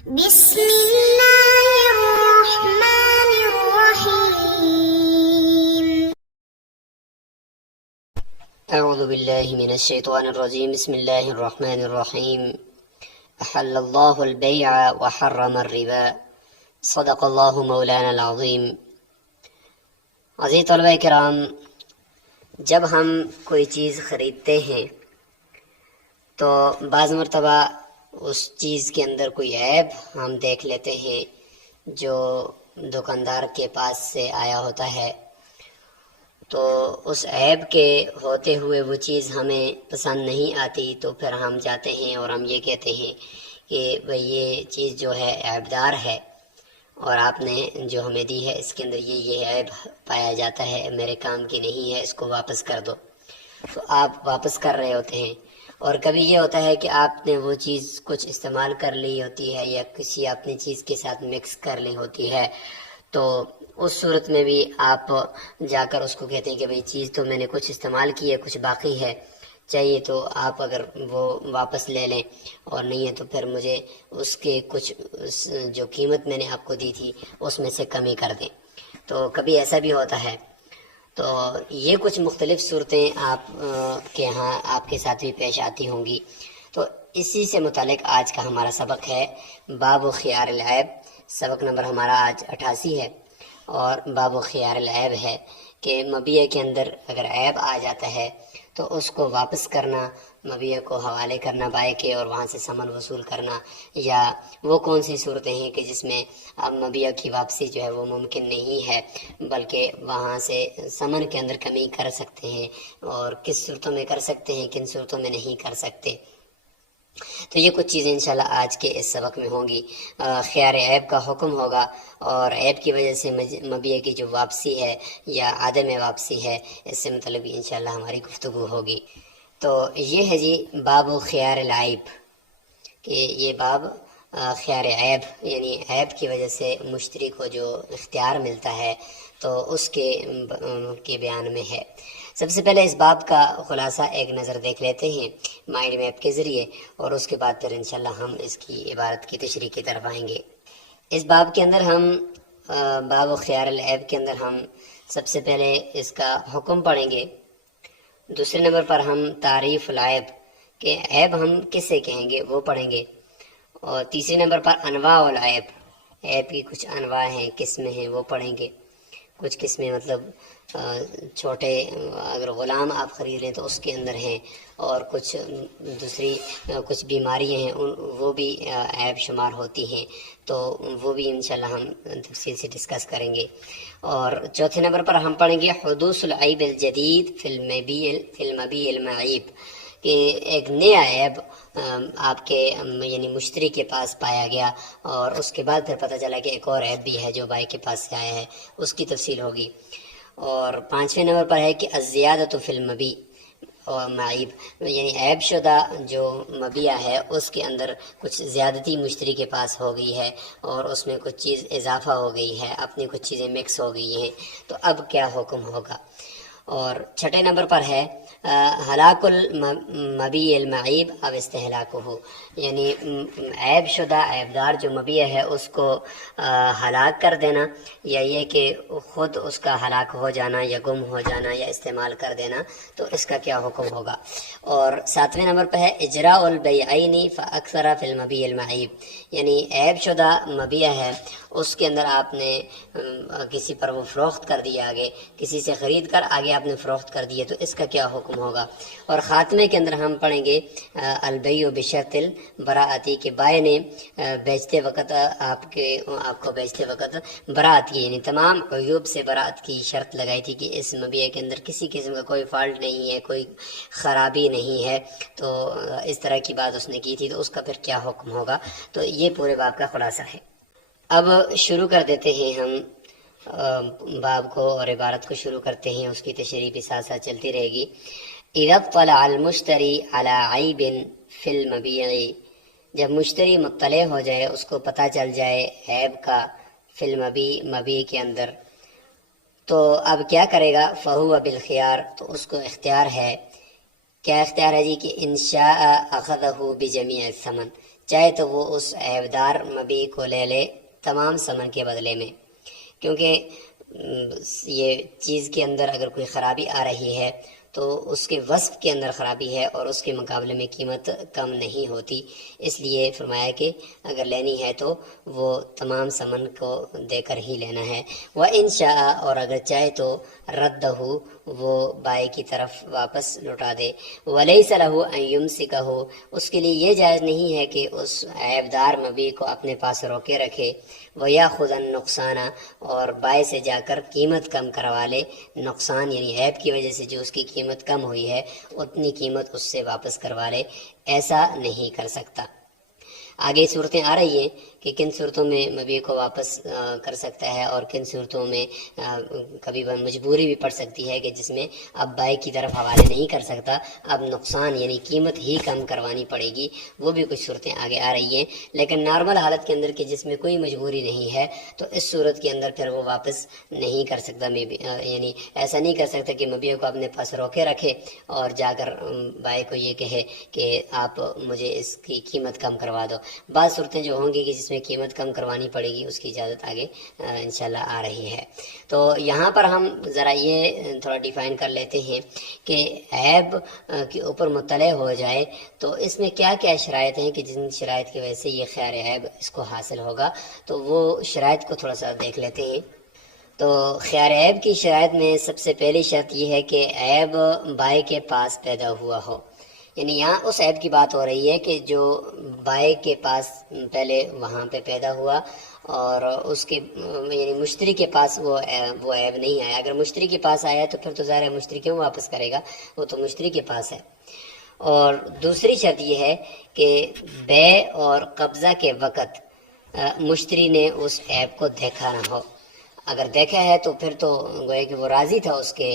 بسم الله الرحمن الرحيم. أعوذ بالله من الشيطان الرجيم. بسم الله الرحمن الرحيم. أحل الله البيع وحرم الربا. صدق الله مولانا العظيم. عزیز طلبہ کرام، جب ہم کوئی چیز خریدتے ہیں تو بعض مرتبہ اس چیز کے اندر کوئی عیب ہم دیکھ لیتے ہیں جو دکاندار کے پاس سے آیا ہوتا ہے، تو اس عیب کے ہوتے ہوئے وہ چیز ہمیں پسند نہیں آتی، تو پھر ہم جاتے ہیں اور ہم یہ کہتے ہیں کہ بھئی یہ چیز جو ہے عیبدار ہے اور آپ نے جو ہمیں دی ہے اس کے اندر یہ عیب پایا جاتا ہے، میرے کام کی نہیں ہے، اس کو واپس کر دو۔ تو آپ واپس کر رہے ہوتے ہیں، اور کبھی یہ ہوتا ہے کہ آپ نے وہ چیز کچھ استعمال کر لی ہوتی ہے یا کسی اپنی چیز کے ساتھ مکس کر لی ہوتی ہے، تو اس صورت میں بھی آپ جا کر اس کو کہتے ہیں کہ بھئی چیز تو میں نے کچھ استعمال کی ہے، کچھ باقی ہے، چاہیے تو آپ اگر وہ واپس لے لیں، اور نہیں ہے تو پھر مجھے اس کے کچھ جو قیمت میں نے آپ کو دی تھی اس میں سے کمی کر دیں۔ تو کبھی ایسا بھی ہوتا ہے۔ تو یہ کچھ مختلف صورتیں آپ کے ہاں آپ کے ساتھ بھی پیش آتی ہوں گی۔ تو اسی سے متعلق آج کا ہمارا سبق ہے باب خیار العیب۔ سبق نمبر ہمارا آج 88 ہے، اور باب خیار العیب ہے کہ مبیع کے اندر اگر عیب آ جاتا ہے تو اس کو واپس کرنا، مبیع کو حوالے کرنا بائع کے اور وہاں سے ثمن وصول کرنا، یا وہ کون سی صورتیں ہیں کہ جس میں اب مبیع کی واپسی جو ہے وہ ممکن نہیں ہے، بلکہ وہاں سے ثمن کے اندر کمی کر سکتے ہیں، اور کس صورتوں میں کر سکتے ہیں، کن صورتوں میں نہیں کر سکتے۔ تو یہ کچھ چیزیں انشاءاللہ آج کے اس سبق میں ہوں گی۔ خیار عیب کا حکم ہوگا، اور عیب کی وجہ سے مبیع کی جو واپسی ہے یا عدم واپسی ہے، اس سے متعلق بھی انشاءاللہ ہماری گفتگو ہوگی۔ تو یہ ہے جی باب خیار العیب، کہ یہ باب خیار عیب یعنی عیب کی وجہ سے مشتری کو جو اختیار ملتا ہے تو اس کے بیان میں ہے۔ سب سے پہلے اس باب کا خلاصہ ایک نظر دیکھ لیتے ہیں مائنڈ میپ کے ذریعے، اور اس کے بعد پھر انشاءاللہ ہم اس کی عبارت کی تشریح کی طرف آئیں گے۔ اس باب کے اندر ہم باب خیار العیب کے اندر ہم سب سے پہلے اس کا حکم پڑھیں گے، دوسرے نمبر پر ہم تعریف العیب کہ عیب ہم کسے کہیں گے وہ پڑھیں گے، اور تیسرے نمبر پر انواع العیب، عیب کی کچھ انواع ہیں، قسمیں ہیں، وہ پڑھیں گے۔ کچھ قسمیں مطلب چھوٹے اگر غلام آپ خرید لیں تو اس کے اندر ہیں، اور کچھ دوسری کچھ بیماریاں ہیں وہ بھی عیب شمار ہوتی ہیں، تو وہ بھی انشاءاللہ ہم تفصیل سے ڈسکس کریں گے۔ اور چوتھے نمبر پر ہم پڑھیں گے حدوث العیب الجدید فی المبیع المعیب، کہ ایک نیا عیب آپ کے یعنی مشتری کے پاس پایا گیا، اور اس کے بعد پھر پتہ چلا کہ ایک اور عیب بھی ہے جو بائع کے پاس سے آیا ہے، اس کی تفصیل ہوگی۔ اور پانچویں نمبر پر ہے کہ الزیادۃ فی المبیع اور معیب، یعنی عیب شدہ جو مبیع ہے اس کے اندر کچھ زیادتی مشتری کے پاس ہو گئی ہے، اور اس میں کچھ چیز اضافہ ہو گئی ہے، اپنی کچھ چیزیں مکس ہو گئی ہیں، تو اب کیا حکم ہوگا۔ اور چھٹے نمبر پر ہے ہلاک المبیع المعیب اب استہلاکہ، یعنی عیب شدہ عیبدار جو مبیع ہے اس کو ہلاک کر دینا، یا یہ کہ خود اس کا ہلاک ہو جانا یا گم ہو جانا یا استعمال کر دینا، تو اس کا کیا حکم ہوگا۔ اور ساتویں نمبر پہ ہے اجراء البیعین فاکثر فی المبیع المعیب، یعنی عیب شدہ مبیع ہے اس کے اندر آپ نے کسی پر وہ فروخت کر دیا، آگے کسی سے خرید کر آگے آپ نے فروخت کر دیا، تو اس کا کیا حکم ہوگا۔ اور خاتمے کے اندر ہم پڑھیں گے البیع بشرط البراءتی، کہ بائع نے بیچتے وقت آپ کو بیچتے وقت براءت کی یعنی تمام عیوب سے براءت کی شرط لگائی تھی کہ اس مبیع کے اندر کسی قسم کا کوئی فالٹ نہیں ہے، کوئی خرابی نہیں ہے، تو اس طرح کی بات اس نے کی تھی، تو اس کا پھر کیا حکم ہوگا۔ تو یہ پورے باب کا خلاصہ ہے۔ اب شروع کر دیتے ہیں ہم باب کو، اور عبارت کو شروع کرتے ہیں، اس کی تشریح بھی ساتھ ساتھ چلتی رہے گی۔ اذا اطلع المشتری علی عیب فی المبیع، جب مشتری مطلع ہو جائے، اس کو پتہ چل جائے عیب کا فی المبیع مبیع کے اندر، تو اب کیا کرے گا۔ فہو بالخیار، تو اس کو اختیار ہے۔ کیا اختیار ہے جی؟ کہ ان شاء اخذہ بجمیع الثمن، چاہے تو وہ اس عیبدار مبیع کو لے لے تمام ثمن کے بدلے میں، کیونکہ یہ چیز کے اندر اگر کوئی خرابی آ رہی ہے تو اس کے وصف کے اندر خرابی ہے اور اس کے مقابلے میں قیمت کم نہیں ہوتی، اس لیے فرمایا کہ اگر لینی ہے تو وہ تمام ثمن کو دے کر ہی لینا ہے۔ وَإِن شَاءَ، اور اگر چاہے تو رَدَّهُ، وہ بائیں کی طرف واپس لوٹا دے۔ وَلَيْسَ لَهُ أَن يُمْسِكَهُ، اس کے لیے یہ جائز نہیں ہے کہ اس عیبدار مبیع کو اپنے پاس روکے رکھے۔ وَيَأْخُذَ النُّقْصَانَ، اور بائیں سے جا کر قیمت کم کروا لے، نقصان یعنی عیب کی وجہ سے جو اس کی قیمت کم ہوئی ہے اتنی قیمت اس سے واپس کروا لے، ایسا نہیں کر سکتا۔ آگے صورتیں آ رہی ہیں کہ کن صورتوں میں مبیع کو واپس کر سکتا ہے اور کن صورتوں میں کبھی مجبوری بھی پڑ سکتی ہے کہ جس میں اب بائیں کی طرف حوالے نہیں کر سکتا، اب نقصان یعنی قیمت ہی کم کروانی پڑے گی، وہ بھی کچھ صورتیں آگے آ رہی ہیں۔ لیکن نارمل حالت کے اندر کہ جس میں کوئی مجبوری نہیں ہے تو اس صورت کے اندر پھر وہ واپس نہیں کر سکتا، یعنی ایسا نہیں کر سکتا کہ مبیع کو اپنے پاس روکے رکھے اور جا کر بائیں کو یہ کہے کہ آپ مجھے اس کی قیمت کم کروا دو۔ بعض صورتیں جو ہوں گی کہ جس میں قیمت کم کروانی پڑے گی اس کی اجازت آگے انشاءاللہ آ رہی ہے۔ تو یہاں پر ہم ذرا یہ تھوڑا ڈیفائن کر لیتے ہیں کہ عیب کے اوپر مطلع ہو جائے تو اس میں کیا کیا شرائط ہیں کہ جن شرائط کی وجہ سے یہ خیار عیب اس کو حاصل ہوگا، تو وہ شرائط کو تھوڑا سا دیکھ لیتے ہیں۔ تو خیار عیب کی شرائط میں سب سے پہلی شرط یہ ہے کہ عیب بائیں کے پاس پیدا ہوا ہو، یعنی یہاں اس عیب کی بات ہو رہی ہے کہ جو بائیں کے پاس پہلے وہاں پہ پیدا ہوا اور اس کے یعنی مشتری کے پاس وہ عیب نہیں آیا۔ اگر مشتری کے پاس آیا تو پھر تو ظاہر ہے مشتری کیوں واپس کرے گا، وہ تو مشتری کے پاس ہے۔ اور دوسری شرط یہ ہے کہ بیع اور قبضہ کے وقت مشتری نے اس عیب کو دیکھا نہ ہو، اگر دیکھا ہے تو پھر تو گویا کہ وہ راضی تھا اس کے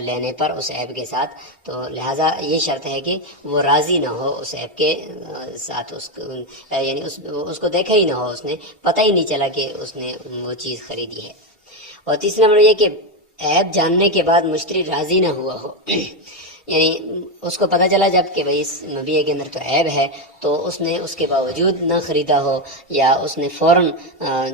لینے پر اس عیب کے ساتھ، تو لہٰذا یہ شرط ہے کہ وہ راضی نہ ہو اس عیب کے ساتھ، یعنی اس کو دیکھا ہی نہ ہو، اس نے پتہ ہی نہیں چلا کہ اس نے وہ چیز خریدی ہے۔ اور تیسرا نمبر یہ کہ عیب جاننے کے بعد مشتری راضی نہ ہوا ہو، یعنی اس کو پتہ چلا جب کہ بھئی اس مبیع کے اندر تو عیب ہے تو اس نے اس کے باوجود نہ خریدا ہو، یا اس نے فوراً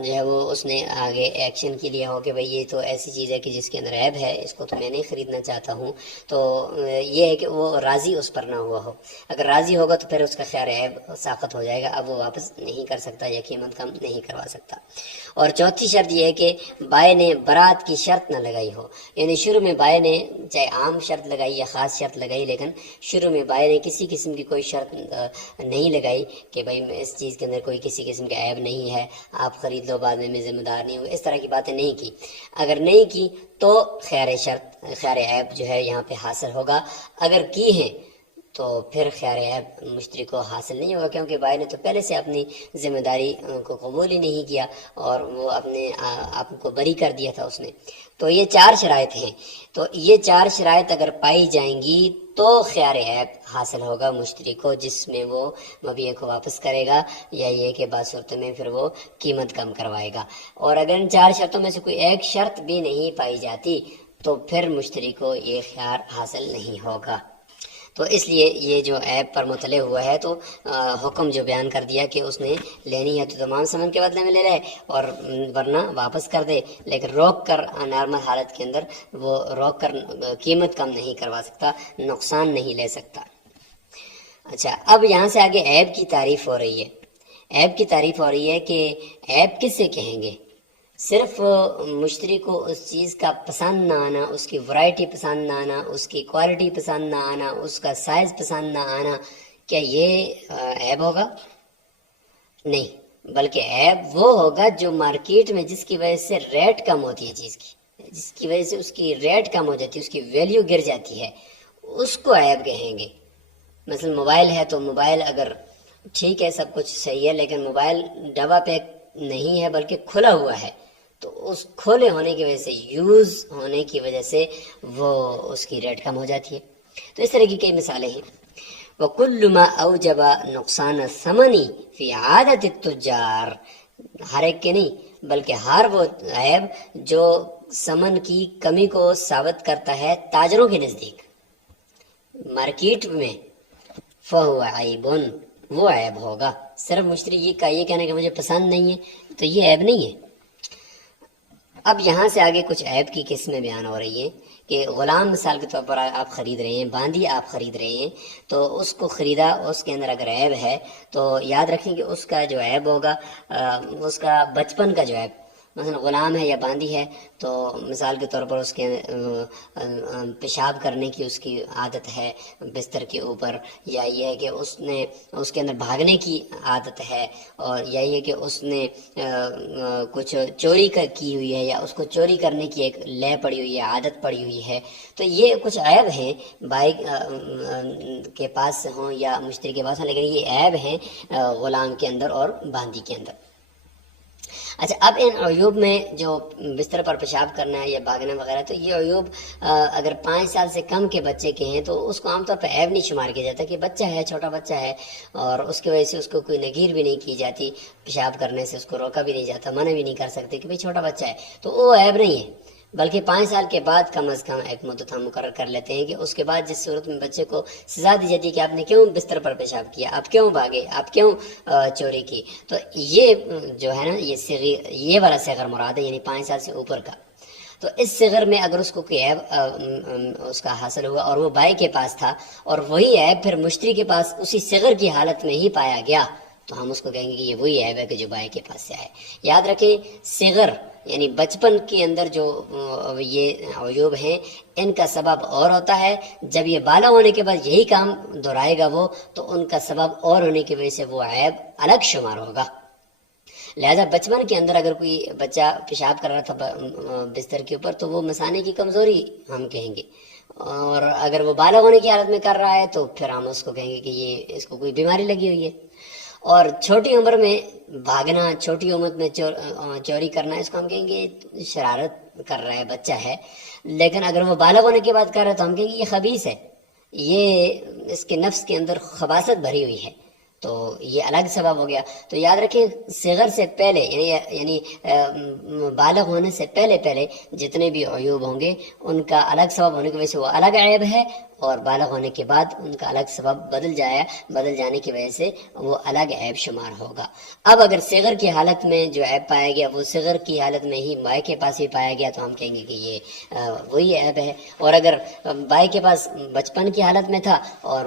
جو ہے وہ اس نے آگے ایکشن کی لیا ہو کہ بھئی یہ تو ایسی چیز ہے کہ جس کے اندر عیب ہے، اس کو تو میں نہیں خریدنا چاہتا ہوں، تو یہ ہے کہ وہ راضی اس پر نہ ہوا ہو۔ اگر راضی ہوگا تو پھر اس کا خیار عیب ساقط ہو جائے گا، اب وہ واپس نہیں کر سکتا یا قیمت کم نہیں کروا سکتا۔ اور چوتھی شرط یہ ہے کہ بائیں نے برات کی شرط نہ لگائی ہو، یعنی شروع میں بائیں نے چاہے عام شرط لگائی یا خاص شرط لگائی، لیکن شروع میں بائیں نے کسی قسم کی کوئی شرط نہیں لگائی کہ بھائی اس چیز کے اندر کوئی کسی قسم کا عیب نہیں ہے، آپ خرید لو، بعد میں ذمہ دار نہیں ہوں، اس طرح کی باتیں نہیں کی۔ اگر نہیں کی تو خیار عیب جو ہے یہاں پہ حاصل ہوگا، اگر کی ہیں تو پھر خیار عیب مشتری کو حاصل نہیں ہوگا، کیونکہ بھائی نے تو پہلے سے اپنی ذمہ داری کو قبول ہی نہیں کیا اور وہ اپنے آپ کو بری کر دیا تھا اس نے۔ تو یہ چار شرائط ہیں، تو یہ چار شرائط اگر پائی جائیں گی تو خیار عیب حاصل ہوگا مشتری کو، جس میں وہ مبیع کو واپس کرے گا، یا یہ کہ بعض صورتوں میں پھر وہ قیمت کم کروائے گا۔ اور اگر ان چار شرطوں میں سے کوئی ایک شرط بھی نہیں پائی جاتی تو پھر مشتری کو یہ خیار حاصل نہیں ہوگا۔ تو اس لیے یہ جو عیب پر مطلع ہوا ہے تو حکم جو بیان کر دیا کہ اس نے لینی ہے تو تمام ثمن کے بدلے میں لے لے اور ورنہ واپس کر دے، لیکن روک کر نارمل حالت کے اندر وہ روک کر قیمت کم نہیں کروا سکتا، نقصان نہیں لے سکتا۔ اچھا، اب یہاں سے آگے عیب کی تعریف ہو رہی ہے۔ عیب کی تعریف ہو رہی ہے کہ عیب کس سے کہیں گے؟ صرف مشتری کو اس چیز کا پسند نہ آنا، اس کی ورائٹی پسند نہ آنا، اس کی کوالٹی پسند نہ آنا، اس کا سائز پسند نہ آنا، کیا یہ عیب ہوگا؟ نہیں، بلکہ عیب وہ ہوگا جو مارکیٹ میں جس کی وجہ سے ریٹ کم ہوتی ہے چیز کی، جس کی وجہ سے اس کی ریٹ کم ہو جاتی ہے، اس کی ویلیو گر جاتی ہے، اس کو عیب کہیں گے۔ مثلا موبائل ہے تو موبائل اگر ٹھیک ہے سب کچھ صحیح ہے لیکن موبائل ڈبہ پیک نہیں ہے بلکہ کھلا ہوا ہے، تو اس کھولے ہونے کی وجہ سے، یوز ہونے کی وجہ سے وہ اس کی ریٹ کم ہو جاتی ہے۔ تو اس طرح کی کئی مثالیں ہیں۔ وَكُلُّ مَا أَوْجَبَ نُقْصَانَ الثَّمَنِ فِي عَادَةِ التُّجَّارِ، ہر ایک کے نہیں بلکہ ہر وہ عیب جو ثمن کی کمی کو ثابت کرتا ہے تاجروں کے نزدیک مارکیٹ میں، فَهُوَ عَيْبٌ، وہ عیب ہوگا. صرف مشتری یہ کہنا کہ مجھے پسند نہیں ہے تو یہ عیب نہیں ہے. اب یہاں سے آگے کچھ عیب کی قسمیں بیان ہو رہی ہیں کہ غلام مثال کے طور پر آپ خرید رہے ہیں، باندی آپ خرید رہے ہیں، تو اس کو خریدا، اس کے اندر اگر عیب ہے تو یاد رکھیں کہ اس کا جو عیب ہوگا اس کا بچپن کا جو عیب، مثلا غلام ہے یا باندی ہے تو مثال کے طور پر اس کے پیشاب کرنے کی اس کی عادت ہے بستر کے اوپر، یا یہ ہے کہ اس کے اندر بھاگنے کی عادت ہے، اور یا یہ کہ اس نے کچھ چوری کی ہوئی ہے یا اس کو چوری کرنے کی ایک لے پڑی ہوئی ہے، عادت پڑی ہوئی ہے. تو یہ کچھ عیب ہیں بائک کے پاس سے ہوں یا مشتری کے پاس ہوں، لیکن یہ عیب ہیں غلام کے اندر اور باندی کے اندر. اچھا، اب ان عیوب میں جو بستر پر پیشاب کرنا ہے یا بھاگنا وغیرہ، تو یہ عیوب اگر 5 سال سے کم کے بچے کے ہیں تو اس کو عام طور پہ عیب نہیں شمار کیا جاتا کہ بچہ ہے، چھوٹا بچہ ہے، اور اس کی وجہ سے اس کو کوئی نگیر بھی نہیں کی جاتی، پیشاب کرنے سے اس کو روکا بھی نہیں جاتا، منع بھی نہیں کر سکتے کہ بھئی چھوٹا بچہ ہے، تو وہ عیب نہیں ہے. بلکہ 5 سال کے بعد کم از کم ایک مدت ہم مقرر کر لیتے ہیں کہ اس کے بعد جس صورت میں بچے کو سزا دی جاتی ہے کہ آپ نے کیوں بستر پر پیشاب کیا، آپ کیوں بھاگے، آپ کیوں چوری کی، تو یہ جو ہے نا یہ والا صغر مراد ہے، یعنی 5 سال سے اوپر کا. تو اس صغر میں اگر اس کو کوئی عیب اس کا حاصل ہوا اور وہ بائی کے پاس تھا، اور وہی عیب پھر مشتری کے پاس اسی صغر کی حالت میں ہی پایا گیا، تو ہم اس کو کہیں گے کہ یہ وہی عیب ہے کہ جو بائی کے پاس سے آئے. یاد رکھیں، صغر یعنی بچپن کے اندر جو یہ عیوب ہیں، ان کا سبب اور ہوتا ہے. جب یہ بالغ ہونے کے بعد یہی کام دہرائے گا وہ، تو ان کا سبب اور ہونے کی وجہ سے وہ عیب الگ شمار ہوگا. لہذا بچپن کے اندر اگر کوئی بچہ پیشاب کر رہا تھا بستر کے اوپر تو وہ مثانے کی کمزوری ہم کہیں گے، اور اگر وہ بالغ ہونے کی حالت میں کر رہا ہے تو پھر ہم اس کو کہیں گے کہ یہ اس کو کوئی بیماری لگی ہوئی ہے. اور چھوٹی عمر میں بھاگنا، چھوٹی عمر میں چوری کرنا، اس کو ہم کہیں گے شرارت کر رہا ہے، بچہ ہے. لیکن اگر وہ بالغ ہونے کے بعد کر رہا ہے تو ہم کہیں گے یہ خبیث ہے، یہ اس کے نفس کے اندر خباثت بھری ہوئی ہے، تو یہ الگ سبب ہو گیا. تو یاد رکھیں، صغر سے پہلے یعنی بالغ ہونے سے پہلے جتنے بھی عیوب ہوں گے ان کا الگ سبب ہونے کی وجہ سے وہ الگ عیب ہے، اور بالغ ہونے کے بعد ان کا الگ سبب بدل جانے کی وجہ سے وہ الگ عیب شمار ہوگا. اب اگر صغر کی حالت میں جو عیب پایا گیا وہ صغر کی حالت میں ہی مائی کے پاس ہی پایا گیا تو ہم کہیں گے کہ یہ وہی عیب ہے. اور اگر بائی کے پاس بچپن کی حالت میں تھا اور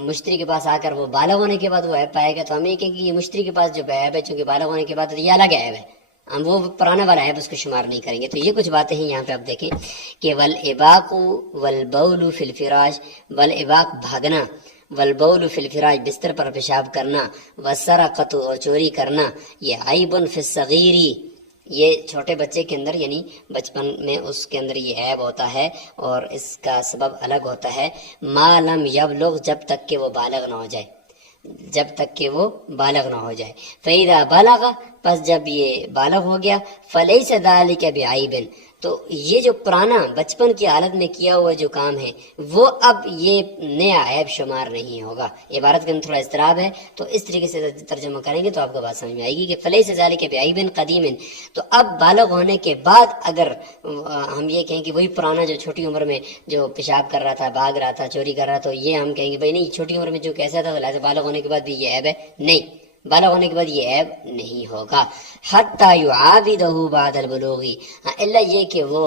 مشتری کے پاس آ کر وہ بالغ ہونے کے بعد وہ عیب پایا گیا تو ہم یہ کہیں گے یہ مشتری کے پاس جو عیب ہے چونکہ بالغ ہونے کے بعد یہ الگ عیب ہے، ہم وہ پرانا والا عیب اس کو شمار نہیں کریں گے. تو یہ کچھ باتیں ہیں یہاں پہ آپ دیکھیں کہ والاباق والبول فی الفراش، والاباق بھاگنا، والبول فی الفراش بستر پر پیشاب کرنا، والسرقۃ اور چوری کرنا، یہ عیب فی الصغیر، یہ چھوٹے بچے کے اندر یعنی بچپن میں اس کے اندر یہ عیب ہوتا ہے اور اس کا سبب الگ ہوتا ہے. ما لم یبلغ، جب تک کہ وہ بالغ نہ ہو جائے، جب تک کہ وہ بالغ نہ ہو جائے. فَإِذَا بَلَغَ، پس جب یہ بالغ ہو گیا، فَلَيْسَ ذَلِكَ بِعَيْبٍ، تو یہ جو پرانا بچپن کی حالت میں کیا ہوا جو کام ہے وہ اب یہ نیا عیب شمار نہیں ہوگا. عبارت کے اندر تھوڑا اضطراب ہے تو اس طریقے سے ترجمہ کریں گے تو آپ کو بات سمجھ میں آئے گی کہ فَلَيْسَ ذَلِكَ بِعَيْبٍ قَدِيمٍ، تو اب بالغ ہونے کے بعد اگر ہم یہ کہیں کہ وہی پرانا جو چھوٹی عمر میں جو پیشاب کر رہا تھا، بھاگ رہا تھا، چوری کر رہا تھا، تو یہ ہم کہیں گے بھائی نہیں، چھوٹی عمر میں جو کیسا تھا لہٰذا بالغ ہونے کے بعد بھی یہ عیب ہے، نہیں، بالغ ہونے کے بعد یہ عیب نہیں ہوگا. حتی یعاودہ بعد البلوغ، الا یہ کہ وہ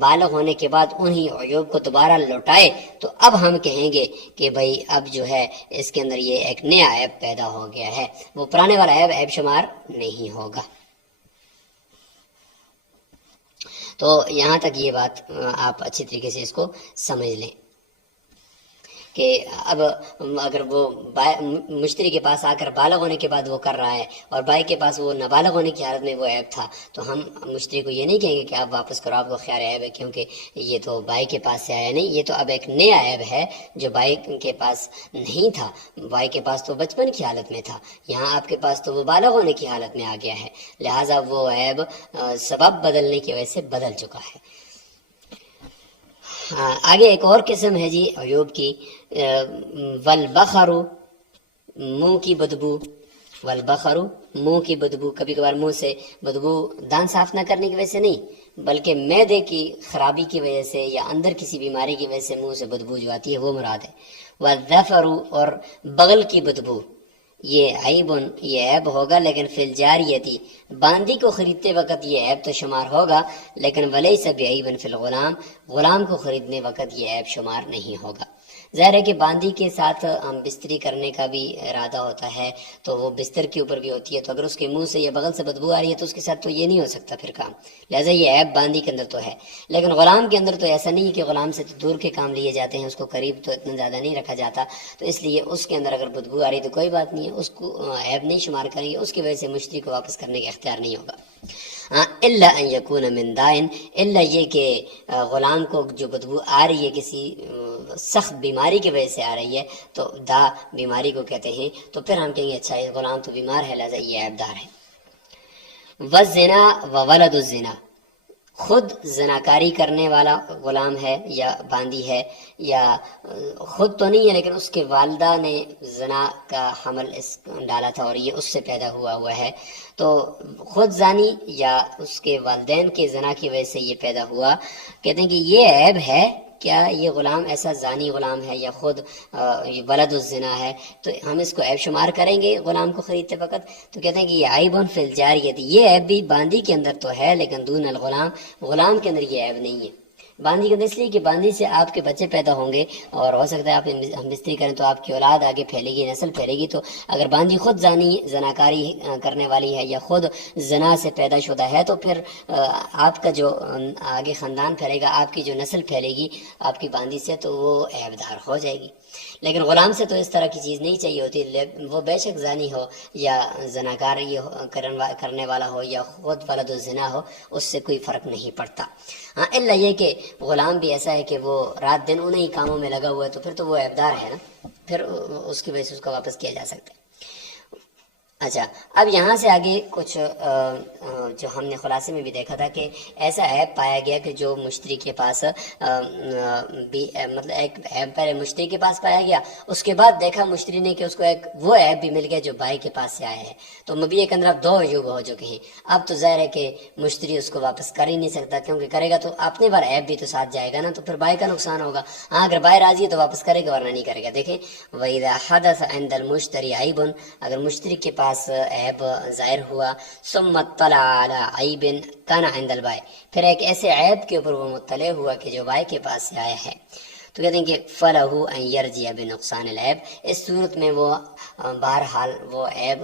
بالغ ہونے کے بعد انہی عیوب کو دوبارہ لوٹائے تو اب ہم کہیں گے کہ بھئی اب جو ہے اس کے اندر یہ ایک نیا عیب پیدا ہو گیا ہے، وہ پرانے والا عیب شمار نہیں ہوگا. تو یہاں تک یہ بات آپ اچھی طریقے سے اس کو سمجھ لیں کہ اب اگر وہ مشتری کے پاس آ کر بالغ ہونے کے بعد وہ کر رہا ہے اور بائی کے پاس وہ نابالغ ہونے کی حالت میں وہ عیب تھا تو ہم مشتری کو یہ نہیں کہیں گے کہ آپ واپس کرو، آپ کو خیال عیب ہے کیونکہ یہ تو بائی کے پاس سے آیا نہیں، یہ تو اب ایک نیا عیب ہے جو بائی کے پاس نہیں تھا. بائی کے پاس تو بچپن کی حالت میں تھا، یہاں آپ کے پاس تو وہ بالغ ہونے کی حالت میں آ گیا ہے، لہٰذا وہ عیب سبب بدلنے کی وجہ سے بدل چکا ہے. آگے ایک اور قسم ہے جی عیوب کی، والبخر، منہ کی بدبو. والبخر، منہ کی بدبو، کبھی کبھار منہ سے بدبو دانت صاف نہ کرنے کی وجہ سے نہیں بلکہ معدے کی خرابی کی وجہ سے یا اندر کسی بیماری کی وجہ سے منہ سے بدبو جو آتی ہے وہ مراد ہے. والظفر اور بغل کی بدبو، یہ عیبن یہ عیب ہوگا، لیکن فی الجاریتی باندی کو خریدتے وقت یہ عیب تو شمار ہوگا، لیکن ولیس بعیبن فی الغلام غلام کو خریدنے وقت یہ عیب شمار نہیں ہوگا۔ ظاہر ہے کہ باندی کے ساتھ ہم بستری کرنے کا بھی ارادہ ہوتا ہے تو وہ بستر کے اوپر بھی ہوتی ہے، تو اگر اس کے منہ سے یا بغل سے بدبو آ رہی ہے تو اس کے ساتھ تو یہ نہیں ہو سکتا پھر کام، لہٰذا یہ عیب باندی کے اندر تو ہے۔ لیکن غلام کے اندر تو ایسا نہیں کہ غلام سے تو دور کے کام لیے جاتے ہیں، اس کو قریب تو اتنا زیادہ نہیں رکھا جاتا، تو اس لیے اس کے اندر اگر بدبو آ رہی تو کوئی بات نہیں ہے، اس کو عیب نہیں شمار کریں گے، اس کی وجہ سے مشتری کو واپس کرنے کا اختیار نہیں ہوگا۔ الا ان یکون من دائن، الا یہ کہ غلام کو جو بدبو آ رہی ہے کسی سخت بیماری کی وجہ سے آ رہی ہے، تو دا بیماری کو کہتے ہیں، تو پھر ہم کہیں گے اچھا یہ غلام تو بیمار ہے لہٰذا یہ عیب دار ہے۔ والزنا وولد الزنا، خود زناکاری کرنے والا غلام ہے یا باندی ہے، یا خود تو نہیں ہے لیکن اس کے والدہ نے زنا کا حمل ڈالا تھا اور یہ اس سے پیدا ہوا ہے، تو خود زانی یا اس کے والدین کے زنا کی وجہ سے یہ پیدا ہوا، کہتے ہیں کہ یہ عیب ہے، کیا یہ غلام ایسا زانی غلام ہے یا خود ولد الزنا ہے، تو ہم اس کو عیب شمار کریں گے غلام کو خریدتے وقت، تو کہتے ہیں کہ یہ عیب فی الجاریہ، یہ عیب بھی باندی کے اندر تو ہے لیکن دون الغلام، غلام کے اندر یہ عیب نہیں ہے۔ باندی کے اندر اس لیے کہ باندی سے آپ کے بچے پیدا ہوں گے اور ہو سکتا ہے آپ ہم بستری کریں تو آپ کی اولاد آگے پھیلے گی، نسل پھیلے گی، تو اگر باندی خود زناکاری کرنے والی ہے یا خود زنا سے پیدا شدہ ہے تو پھر آپ کا جو آگے خاندان پھیلے گا، آپ کی جو نسل پھیلے گی آپ کی باندی سے، تو وہ عیب دار ہو جائے گی۔ لیکن غلام سے تو اس طرح کی چیز نہیں چاہیے ہوتی، وہ بے شک زانی ہو یا زناکاری کرنے والا ہو یا خود ولد الزنا ہو، اس سے کوئی فرق نہیں پڑتا۔ ہاں الا یہ کہ غلام بھی ایسا ہے کہ وہ رات دن انہیں کاموں میں لگا ہوا ہے، تو پھر تو وہ عیبدار ہے نا، پھر اس کی وجہ سے اس کو واپس کیا جا سکتا ہے۔ اچھا، اب یہاں سے آگے کچھ جو ہم نے خلاصے میں بھی دیکھا تھا کہ ایسا عیب پایا گیا کہ جو مشتری کے پاس مطلب ایک عیب پہلے مشتری کے پاس پایا گیا، اس کے بعد دیکھا مشتری نے کہ اس کو ایک وہ عیب بھی مل گیا جو بائی کے پاس سے آیا ہے، تو مبیع کے اندر اب دو عیوب ہو چکے ہیں۔ اب تو ظاہر ہے کہ مشتری اس کو واپس کر ہی نہیں سکتا، کیونکہ کرے گا تو اپنے بار عیب بھی تو ساتھ جائے گا نا، تو پھر بائی کا نقصان ہوگا۔ ہاں اگر بائی راضی ہے تو واپس کرے گا ورنہ نہیں کرے گا۔ دیکھیں وَإِذَا حَدَثَ عِنْدَ الْمُشْتَرِي عَيْبٌ، اگر مشتری کے پاس عیب ظاہر ہوا، ثم اطلع علی عیب کان عند البائع، پھر ایک ایسے عیب کے اوپر وہ مطلع ہوا کہ جو بائی کے پاس سے آیا ہے، تو کہتے ہیں کہ فَلَهُ أَن يَرْجِعَ بِنُقْصَانِ الْعَيْب، اس صورت میں وہ بہرحال وہ عیب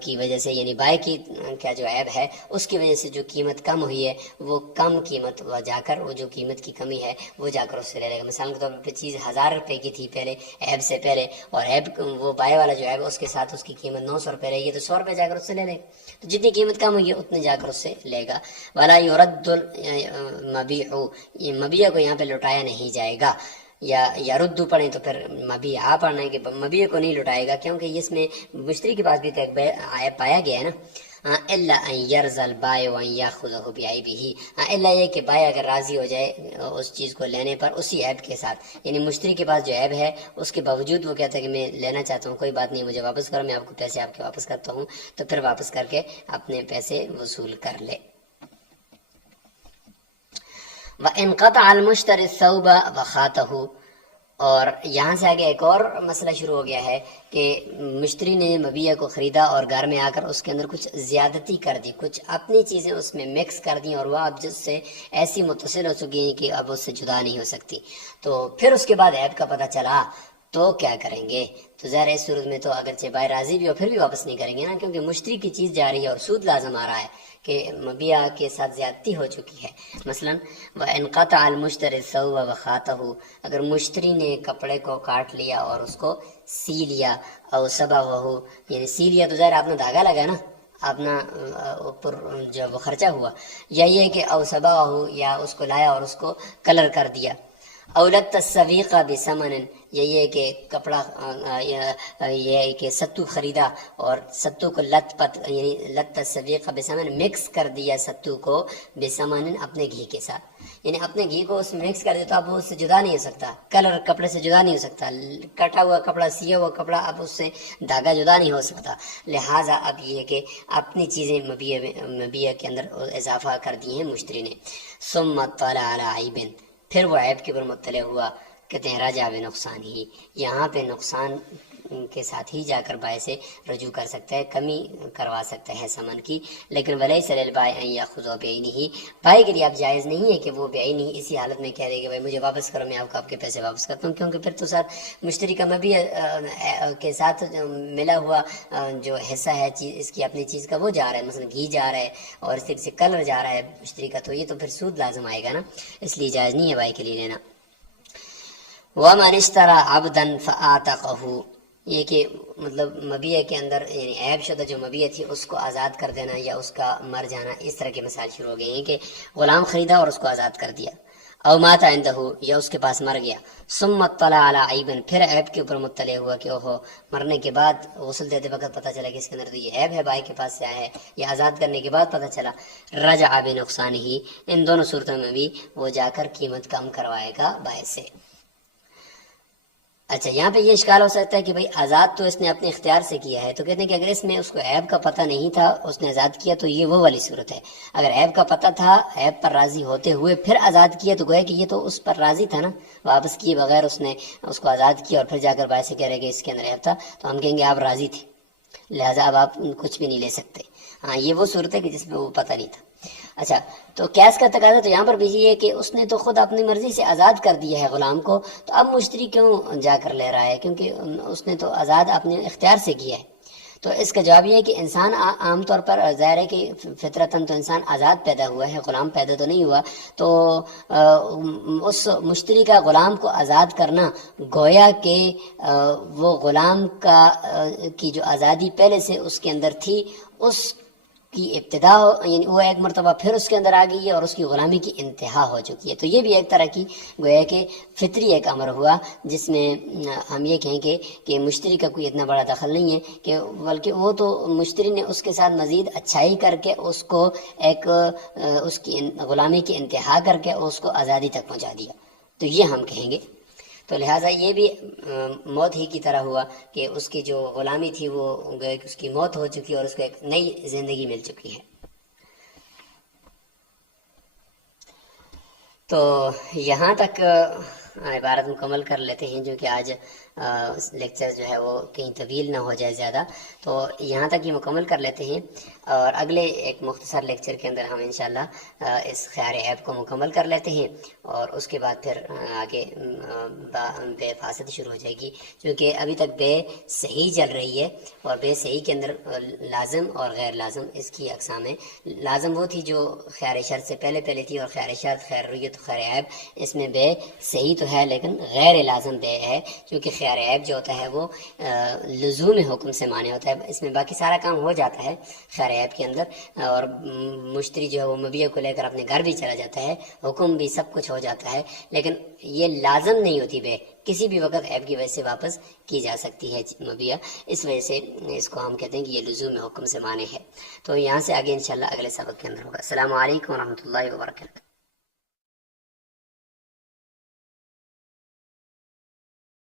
کی وجہ سے، یعنی بائی کی کیا جو عیب ہے اس کی وجہ سے جو قیمت کم ہوئی ہے، وہ کم قیمت وہ جا کر وہ جو قیمت کی کمی ہے وہ جا کر اس سے لے لے گا۔ مثال کے طور پر چیز 1000 روپے کی تھی پہلے عیب سے پہلے، اور عیب وہ بائی والا جو عیب اس کے ساتھ اس کی قیمت 900 روپے رہے گی، تو 100 روپے جا کر اس سے لے لے گا، تو جتنی قیمت کم ہوئی ہے اتنے جا کر اس سے لے گا۔ وَلَا يُرَدُّ الْمَبِيعُ، یہ مبیع کو یہاں پہ لوٹایا نہیں جائے گا، یا ردو پڑھیں تو پھر مبیع پڑھنا ہے کہ مبیع کو نہیں لٹائے گا، کیونکہ اس میں مشتری کے پاس بھی تو ایک عیب پایا گیا ہے نا۔ الا ان يرضى البائع وان ياخذه بعيبه، الا یہ کہ بائع اگر راضی ہو جائے اس چیز کو لینے پر اسی عیب کے ساتھ، یعنی مشتری کے پاس جو عیب ہے اس کے باوجود وہ کہتا ہے کہ میں لینا چاہتا ہوں، کوئی بات نہیں مجھے واپس کرو، میں آپ کو پیسے آپ کے واپس کرتا ہوں، تو پھر واپس کر کے اپنے پیسے وصول کر لے۔ وَإِنْ قَطَعَ الْمُشْتَرِي الثَّوْبَ وَخَاتَهُ، اور یہاں سے آگے ایک اور مسئلہ شروع ہو گیا ہے کہ مشتری نے مبیع کو خریدا اور گھر میں آ کر اس کے اندر کچھ زیادتی کر دی، کچھ اپنی چیزیں اس میں مکس کر دیں، اور وہ اب جس سے ایسی متصل ہو چکی ہیں کہ اب اس سے جدا نہیں ہو سکتی، تو پھر اس کے بعد عیب کا پتہ چلا تو کیا کریں گے؟ تو ظاہر اس صورت میں تو اگرچہ بائی راضی بھی ہو پھر بھی واپس نہیں کریں گے نا، کیونکہ مشتری کی چیز جا رہی ہے اور سود لازم آ رہا ہے کہ مبیع کے ساتھ زیادتی ہو چکی ہے۔ مثلا وَإِنْ قَطَعَ الْمُشْتَرِي الثَّوْبَ وَخَاتَهُ، اگر مشتری نے کپڑے کو کاٹ لیا اور اس کو سی لیا، او صبغه، یعنی سی لیا تو ظاہر اپنا دھاگا لگا نا، اپنا اوپر جو وہ خرچہ ہوا، یا یہ کہ او صبغه، یا اس کو لایا اور اس کو کلر کر دیا، او لت السویق بثمن، یہ کہ کپڑا یہ کہ ستو خریدا اور ستو کو لت پت، یعنی لت السویق بثمن، مکس کر دیا ستو کو بثمن، اپنے گھی کے ساتھ، یعنی اپنے گھی کو اس میں مکس کر دیا تو اب وہ اس سے جدا نہیں ہو سکتا، کلر کپڑے سے جدا نہیں ہو سکتا، کٹا ہوا کپڑا سیا ہوا کپڑا اب اس سے دھاگا جدا نہیں ہو سکتا، لہٰذا اب یہ کہ اپنی چیزیں مبیع کے اندر اضافہ کر دی ہیں مشتری نے۔ ثم اطلع علی عیب، پھر وہ عیب کے اوپر مطلع ہوا، کہتے ہیں راجع بنقصان ہی، یہاں پہ نقصان کے ساتھ ہی جا کر بائع سے رجوع کر سکتا ہے، کمی کروا سکتا ہے ثمن کی، لیکن ولیس للبائع ان یاخذ بعینہ، بائع کے لیے اب جائز نہیں ہے کہ وہ بعینہ اسی حالت میں کہہ دے کہ بھائی مجھے واپس کرو، میں آپ کے پیسے واپس کرتا ہوں، کیونکہ پھر تو ساتھ مشتری کا مبیع کے ساتھ ملا ہوا جو حصہ ہے اس کی اپنی چیز کا وہ جا رہا ہے، مثلا گھی جا رہا ہے اور اس طریقے سے کلر جا رہا ہے مشتری کا، تو یہ تو پھر سود لازم آئے گا نا، اس لیے جائز نہیں ہے بائع کے لیے لینا۔ وَمَنِ اشْتَرَى عَبْدًا فَأَعْتَقَهُ، یہ کہ مطلب مبیع کے اندر یعنی عیب شدہ جو مبیع تھی اس کو آزاد کر دینا یا اس کا مر جانا، اس طرح کے مسائل شروع ہو گئے ہیں کہ غلام خریدا اور اس کو آزاد کر دیا، او مات عندہ یا اس کے پاس مر گیا، ثم اطلع علی عیب، پھر عیب کے اوپر مطلع ہوا کہ اوہو مرنے کے بعد غسل دیتے وقت پتہ چلا کہ اس کے اندر تو یہ عیب ہے، بھائی کے پاس سے آیا ہے، یا آزاد کرنے کے بعد پتہ چلا، رجع بنقصان ہی، ان دونوں صورتوں میں بھی وہ جا کر قیمت کم کروائے گا بائع سے۔ اچھا یہاں پہ یہ اشکال ہو سکتا ہے کہ بھئی آزاد تو اس نے اپنے اختیار سے کیا ہے، تو کہتے ہیں کہ اگر اس میں اس کو عیب کا پتہ نہیں تھا اس نے آزاد کیا تو یہ وہ والی صورت ہے، اگر عیب کا پتہ تھا عیب پر راضی ہوتے ہوئے پھر آزاد کیا تو گویا کہ یہ تو اس پر راضی تھا نا، واپس کیے بغیر اس نے اس کو آزاد کیا اور پھر جا کر بائع سے کہہ رہے کہ اس کے اندر عیب تھا، تو ہم کہیں گے آپ راضی تھے لہٰذا اب آپ کچھ بھی نہیں لے سکتے۔ ہاں یہ وہ صورت ہے کہ جس میں وہ پتہ نہیں تھا۔ اچھا تو قیاس کا تقاضا تو یہاں پر بھی یہ ہے کہ اس نے تو خود اپنی مرضی سے آزاد کر دیا ہے غلام کو، تو اب مشتری کیوں جا کر لے رہا ہے، کیونکہ اس نے تو آزاد اپنے اختیار سے کیا ہے۔ تو اس کا جواب یہ ہے کہ انسان عام طور پر ظاہر ہے کہ فطرتاً تو انسان آزاد پیدا ہوا ہے، غلام پیدا تو نہیں ہوا، تو اس مشتری کا غلام کو آزاد کرنا گویا کہ وہ غلام کی جو آزادی پہلے سے اس کے اندر تھی اس کی ابتدا یعنی وہ ایک مرتبہ پھر اس کے اندر آ گئی ہے اور اس کی غلامی کی انتہا ہو چکی ہے، تو یہ بھی ایک طرح کی گویا کہ فطری ایک امر ہوا جس میں ہم یہ کہیں کہ مشتری کا کوئی اتنا بڑا دخل نہیں ہے، کہ بلکہ وہ تو مشتری نے اس کے ساتھ مزید اچھائی کر کے اس کو ایک اس کی غلامی کی انتہا کر کے اس کو آزادی تک پہنچا دیا، تو یہ ہم کہیں گے۔ تو لہٰذا یہ بھی موت ہی کی طرح ہوا کہ اس کی جو غلامی تھی وہ اس کی موت ہو چکی اور اس کو ایک نئی زندگی مل چکی ہے۔ تو یہاں تک عبارت مکمل کر لیتے ہیں، جو کہ آج لیکچر جو ہے وہ کہیں طویل نہ ہو جائے زیادہ، تو یہاں تک یہ مکمل کر لیتے ہیں، اور اگلے ایک مختصر لیکچر کے اندر ہم انشاءاللہ اس خیار عیب کو مکمل کر لیتے ہیں، اور اس کے بعد پھر آگے بے فاسد شروع ہو جائے گی، کیونکہ ابھی تک بے صحیح چل رہی ہے، اور بے صحیح کے اندر لازم اور غیر لازم اس کی اقسام ہے۔ لازم وہ تھی جو خیار شرط سے پہلے تھی، اور خیار شرط، خیر رویت، خیر عیب، اس میں بے صحیح تو ہے لیکن غیر لازم بے ہے، کیونکہ خیار عیب جو ہوتا ہے وہ لزوم حکم سے مانے ہوتا ہے، اس میں باقی سارا کام ہو جاتا ہے خیار عیب کے اندر، اور مشتری جو ہے وہ مبیع کو لے کر اپنے گھر بھی چلا جاتا ہے، حکم بھی سب کچھ ہو جاتا ہے، لیکن یہ لازم نہیں ہوتی بے، کسی بھی وقت عیب کی وجہ سے واپس کی جا سکتی ہے مبیع، اس وجہ سے اس کو ہم کہتے ہیں کہ یہ لزوم حکم سے مانے ہے۔ تو یہاں سے آگے انشاءاللہ اگلے سبق کے اندر ہوگا۔ السلام علیکم ورحمۃ اللہ وبرکاتہ۔